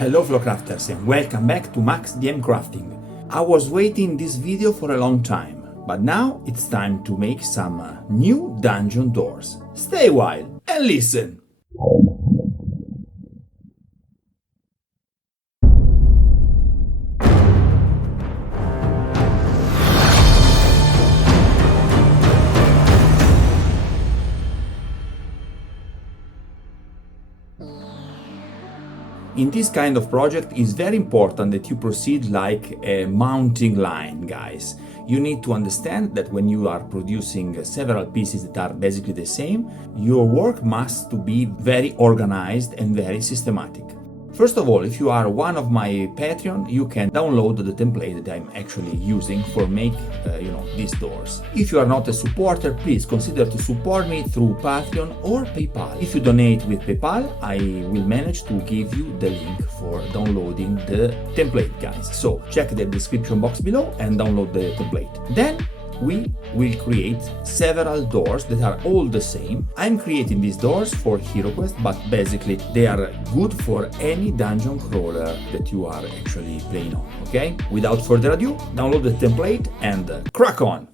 Hello Flowcrafters and welcome back to maxdmcrafting. I was waiting this video for a long time, but now it's time to make some new dungeon doors. Stay a while and listen! In this kind of project, it's very important that you proceed like a mounting line, guys. You need to understand that when you are producing several pieces that are basically the same, your work must to be very organized and very systematic. First of all, if you are one of my Patreon, you can download the template that I'm actually using for make these doors. If you are not a supporter, please consider to support me through Patreon or PayPal. If you donate with PayPal, I will manage to give you the link for downloading the template, guys. So check the description box below and download the template. Then we will create several doors that are all the same. I'm creating these doors for HeroQuest, but basically they are good for any dungeon crawler that you are actually playing on, okay? Without further ado, download the template and crack on!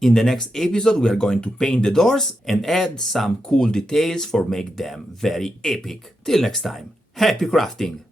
In the next episode, we are going to paint the doors and add some cool details for make them very epic. Till next time, happy crafting!